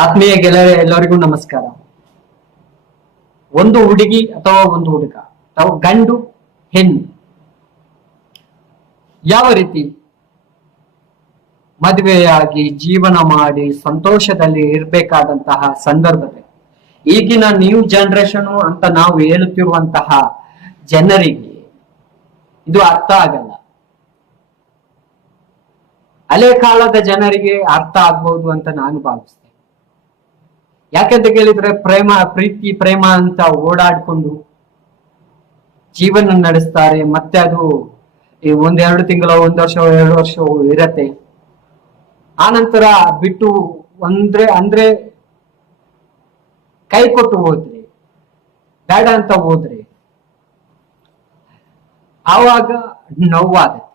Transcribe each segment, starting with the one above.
ಆತ್ಮೀಯ ಗೆಳೆಯ ಎಲ್ಲರಿಗೂ ನಮಸ್ಕಾರ. ಒಂದು ಹುಡುಗಿ ಅಥವಾ ಒಂದು ಹುಡುಗ ಅಥವಾ ಗಂಡು ಹೆಣ್ಣು ಯಾವ ರೀತಿ ಮದುವೆಯಾಗಿ ಜೀವನ ಮಾಡಿ ಸಂತೋಷದಲ್ಲಿ ಇರಬೇಕಾದಂತಹ ಸಂದರ್ಭದಲ್ಲಿ ಈಗಿನ ನ್ಯೂ ಜನರೇಷನ್ ಅಂತ ನಾವು ಹೇಳುತ್ತಿರುವಂತಹ ಜನರಿಗೆ ಇದು ಅರ್ಥ ಆಗಲ್ಲ. ಹಳೆ ಕಾಲದ ಜನರಿಗೆ ಅರ್ಥ ಆಗ್ಬಹುದು ಅಂತ ನಾನು ಭಾವಿಸ್ತೇನೆ. ಯಾಕೆಂತ ಕೇಳಿದ್ರೆ ಪ್ರೀತಿ ಪ್ರೇಮ ಅಂತ ಓಡಾಡ್ಕೊಂಡು ಜೀವನ ನಡೆಸ್ತಾರೆ. ಮತ್ತೆ ಅದು ಒಂದೆರಡು ತಿಂಗಳು, ಒಂದು ವರ್ಷ, 2 ವರ್ಷ ಇರತ್ತೆ. ಆ ನಂತರ ಬಿಟ್ಟು ಅಂದ್ರೆ ಕೈ ಕೊಟ್ಟು ಹೋದ್ರೆ, ಬೇಡ ಅಂತ ಹೋದ್ರೆ ಆವಾಗ ನೋವಾಗತ್ತೆ.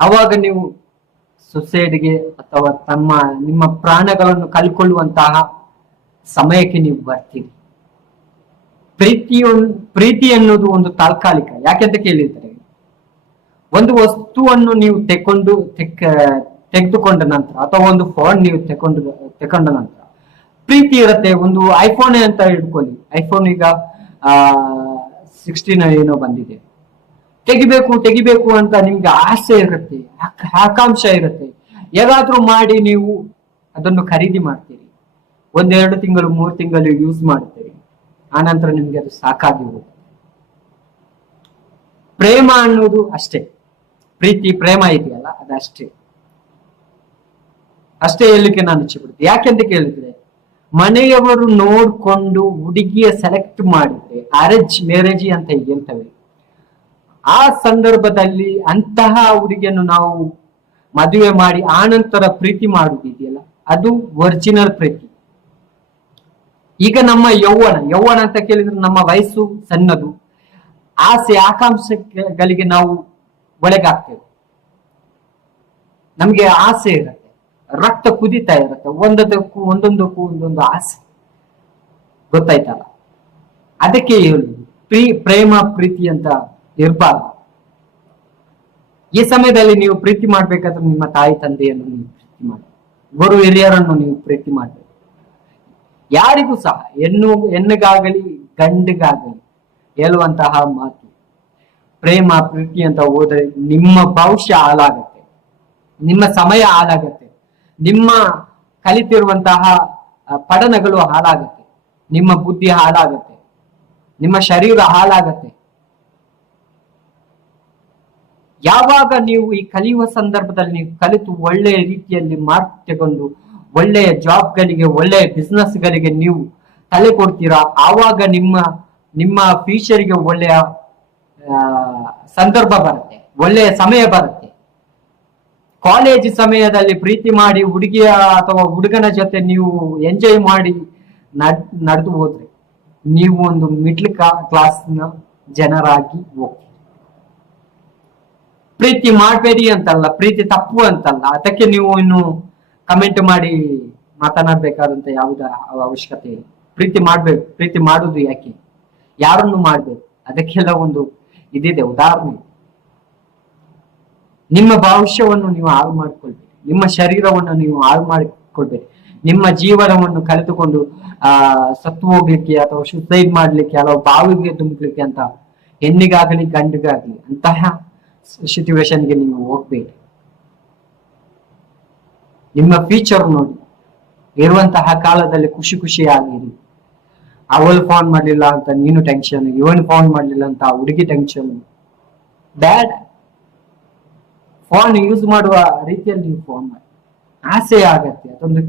ಆವಾಗ ನೀವು ಸುಸೈಡ್ಗೆ ಅಥವಾ ನಿಮ್ಮ ಪ್ರಾಣಗಳನ್ನು ಕಳ್ಕೊಳ್ಳುವಂತಹ ಸಮಯಕ್ಕೆ ನೀವು ಬರ್ತೀರಿ. ಪ್ರೀತಿ ಅನ್ನೋದು ಒಂದು ತಾತ್ಕಾಲಿಕ. ಯಾಕೆಂತ ಕೇಳಿದ್ರೆ, ಒಂದು ವಸ್ತುವನ್ನು ನೀವು ತೆಗೆದುಕೊಂಡ ನಂತರ ಅಥವಾ ಒಂದು ಫೋನ್ ನೀವು ತಕೊಂಡ ನಂತರ ಪ್ರೀತಿ ಇರುತ್ತೆ. ಒಂದು ಐಫೋನ್ ಅಂತ ಇಟ್ಕೊಳ್ಳಿ. ಐಫೋನ್ ಈಗ 16 ಏನೋ ಬಂದಿದೆ. ತೆಗಿಬೇಕು ಅಂತ ನಿಮ್ಗೆ ಆಸೆ ಇರುತ್ತೆ, ಆಕಾಂಕ್ಷ ಇರುತ್ತೆ. ಹೇಗಾದ್ರೂ ಮಾಡಿ ನೀವು ಅದನ್ನು ಖರೀದಿ ಮಾಡ್ತೀರಿ. 1-2 ತಿಂಗಳು, 3 ತಿಂಗಳು ಯೂಸ್ ಮಾಡ್ತೀರಿ. ಆನಂತರ ನಿಮ್ಗೆ ಅದು ಸಾಕಾಗಿ ಹೋಗುತ್ತೆ. ಪ್ರೇಮ ಅನ್ನೋದು ಅಷ್ಟೇ. ಪ್ರೇಮ ಇದೆಯಲ್ಲ, ಅದಷ್ಟೇ. ಅಷ್ಟೇ ಹೇಳಲಿಕ್ಕೆ ನಾನು ಇಚ್ಛೆ ಪಡ್ತೀನಿ. ಯಾಕೆಂತ ಕೇಳಿದ್ರೆ, ಮನೆಯವರು ನೋಡ್ಕೊಂಡು ಹುಡುಗಿಯ ಸೆಲೆಕ್ಟ್ ಮಾಡಿದ್ರೆ ಅರೇಂಜ್ ಮ್ಯಾರೇಜ್ ಅಂತ ಹೇಳ್ತೇವೆ. ಆ ಸಂದರ್ಭದಲ್ಲಿ ಅಂತಹ ಹುಡುಗಿಯನ್ನು ನಾವು ಮದುವೆ ಮಾಡಿ ಆನಂತರ ಪ್ರೀತಿ ಮಾಡುವುದಿದೆಯಲ್ಲ, ಅದು ಒರಿಜಿನಲ್ ಪ್ರೀತಿ. ಈಗ ನಮ್ಮ ಯೌವನ ಅಂತ ಕೇಳಿದ್ರೆ ನಮ್ಮ ವಯಸ್ಸು ಸಣ್ಣದು. ಆಸೆ ಆಕಾಂಕ್ಷೆಗಳಿಗೆ ನಾವು ಒಳಗಾಗ್ತೇವೆ. ನಮ್ಗೆ ಆಸೆ ಇರುತ್ತೆ, ರಕ್ತ ಕುದಿತಾ ಇರುತ್ತೆ. ಒಂದೊಂದಕ್ಕೂ ಒಂದೊಂದು ಆಸೆ, ಗೊತ್ತಾಯ್ತಲ್ಲ? ಅದಕ್ಕೆ ಹೇಳುದು ಪ್ರೀತಿ ಅಂತ ಇರಬಾರ್ದು. ಈ ಸಮಯದಲ್ಲಿ ನೀವು ಪ್ರೀತಿ ಮಾಡ್ಬೇಕಾದ್ರೆ ನಿಮ್ಮ ತಾಯಿ ತಂದೆಯನ್ನು ನೀವು ಪ್ರೀತಿ ಮಾಡಿ, ಗುರು ಹಿರಿಯರನ್ನು ನೀವು ಪ್ರೀತಿ ಮಾಡಬೇಕು. ಯಾರಿಗೂ ಸಹ ಹೆಣ್ಣಿಗಾಗಲಿ ಗಂಡಿಗಾಗಲಿ ಹೇಳುವಂತಹ ಮಾತು, ಪ್ರೀತಿ ಅಂತ ಹೋದ್ರೆ ನಿಮ್ಮ ಭವಿಷ್ಯ ಹಾಳಾಗತ್ತೆ, ನಿಮ್ಮ ಸಮಯ ಹಾಳಾಗತ್ತೆ, ನಿಮ್ಮ ಕಲಿತಿರುವಂತಹ ಪಠನಗಳು ಹಾಳಾಗತ್ತೆ, ನಿಮ್ಮ ಬುದ್ಧಿ ಹಾಳಾಗತ್ತೆ, ನಿಮ್ಮ ಶರೀರ ಹಾಳಾಗತ್ತೆ. ಯಾವಾಗ ನೀವು ಈ ಕಲಿಯುವ ಸಂದರ್ಭದಲ್ಲಿ ನೀವು ಕಲಿತು ಒಳ್ಳೆಯ ರೀತಿಯಲ್ಲಿ ಮಾರ್ಕ್ ತಗೊಂಡು ಒಳ್ಳೆಯ ಜಾಬ್ಗಳಿಗೆ, ಒಳ್ಳೆಯ ಬಿಸ್ನೆಸ್ಗಳಿಗೆ ನೀವು ತಲೆ ಕೊಡ್ತೀರಾ, ಆವಾಗ ನಿಮ್ಮ ಫ್ಯೂಚರ್ಗೆ ಒಳ್ಳೆಯ ಸಂದರ್ಭ ಬರುತ್ತೆ, ಒಳ್ಳೆಯ ಸಮಯ ಬರುತ್ತೆ. ಕಾಲೇಜ್ ಸಮಯದಲ್ಲಿ ಪ್ರೀತಿ ಮಾಡಿ ಹುಡುಗಿಯ ಅಥವಾ ಹುಡುಗನ ಜೊತೆ ನೀವು ಎಂಜಾಯ್ ಮಾಡಿ ನಡೆದು ಹೋದ್ರೆ ನೀವು ಒಂದು ಮಿಡ್ಲ್ ಕ್ಲಾಸ್ನ ಜನರಾಗಿ ಹೋಗ್ತೀರಿ. ಪ್ರೀತಿ ಮಾಡಬೇಡಿ ಅಂತಲ್ಲ, ಪ್ರೀತಿ ತಪ್ಪು ಅಂತಲ್ಲ. ಅದಕ್ಕೆ ನೀವು ಇನ್ನು ಕಮೆಂಟ್ ಮಾಡಿ ಮಾತನಾಡ್ಬೇಕಾದಂತ ಯಾವುದ ಅವಶ್ಯಕತೆ ಇಲ್ಲ. ಪ್ರೀತಿ ಮಾಡ್ಬೇಕು. ಪ್ರೀತಿ ಮಾಡುದು ಯಾಕೆ, ಯಾರನ್ನು ಮಾಡ್ಬೇಕು, ಅದಕ್ಕೆಲ್ಲ ಒಂದು ಇದಿದೆ, ಉದಾಹರಣೆ. ನಿಮ್ಮ ಭವಿಷ್ಯವನ್ನು ನೀವು ಹಾಳು ಮಾಡ್ಕೊಳ್ಬೇಡಿ, ನಿಮ್ಮ ಶರೀರವನ್ನು ನೀವು ಹಾಳು ಮಾಡಿಕೊಳ್ಬೇಡಿ. ನಿಮ್ಮ ಜೀವನವನ್ನು ಕಲಿತುಕೊಂಡು ಸತ್ತು ಹೋಗ್ಲಿಕ್ಕೆ ಅಥವಾ ಸುಸೈಡ್ ಮಾಡ್ಲಿಕ್ಕೆ ಅಥವಾ ಬಾವಿಗೆ ಧುಮುಕ್ಲಿಕ್ಕೆ ಅಂತ ಹೆಣ್ಣಿಗಾಗಲಿ ಗಂಡಿಗಾಗಲಿ ಅಂತಹ ಸಿಚುವೇಶನ್ಗೆ ನೀವು ಹೋಗ್ಬೇಡಿ. ನಿಮ್ಮ ಫ್ಯೂಚರ್ ನೋಡಿ. ಇರುವಂತಹ ಕಾಲದಲ್ಲಿ ಖುಷಿಯಾಗಿರಿ. ಅವಳು ಫೋನ್ ಮಾಡ್ಲಿಲ್ಲ ಅಂತ ನೀನು ಟೆನ್ಷನ್, ಇವನು ಫೋನ್ ಮಾಡ್ಲಿಲ್ಲ ಅಂತ ಹುಡುಗಿ ಟೆನ್ಷನ್. ಬ್ಯಾಡ್. ಫೋನ್ ಯೂಸ್ ಮಾಡುವ ರೀತಿಯಲ್ಲಿ ನೀವು ಫೋನ್ ಮಾಡಿ. ಆಸೆ ಆಗತ್ತೆ ಅದೊಂದು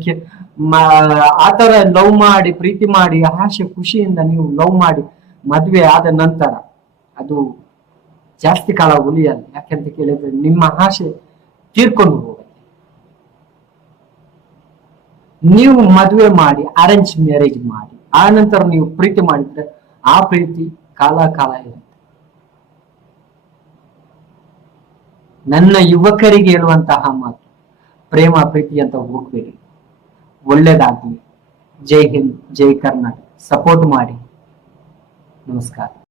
ಆತರ ಲವ್ ಮಾಡಿ, ಪ್ರೀತಿ ಮಾಡಿ, ಆಸೆ ಖುಷಿಯಿಂದ ನೀವು ಲವ್ ಮಾಡಿ ಮದುವೆ ಆದ ನಂತರ ಅದು ಜಾಸ್ತಿ ಕಾಲ ಉಳಿಯಲ್ಲ. ಯಾಕೆಂತ ಕೇಳಿದ್ರೆ ನಿಮ್ಮ ಆಸೆ ತೀರ್ಕೊಂಡು ಹೋಗುತ್ತೆ. ನೀವು ಮದುವೆ ಮಾಡಿ ಅರೇಂಜ್ ಮ್ಯಾರೇಜ್ ಮಾಡಿ ಆ ನಂತರ ನೀವು ಪ್ರೀತಿ ಮಾಡಿದ್ರೆ ಆ ಪ್ರೀತಿ ಕಾಲ ಇರುತ್ತೆ. ನನ್ನ ಯುವಕರಿಗೆ ಹೇಳುವಂತಹ ಮಾತು, ಪ್ರೀತಿ ಅಂತ ಹೋಗ್ಬೇಡಿ. ಒಳ್ಳೇದಾಗ್ಲಿ. ಜೈ ಹಿಂದ್, ಜೈ ಕರ್ನಾಟಕ. ಸಪೋರ್ಟ್ ಮಾಡಿ. ನಮಸ್ಕಾರ.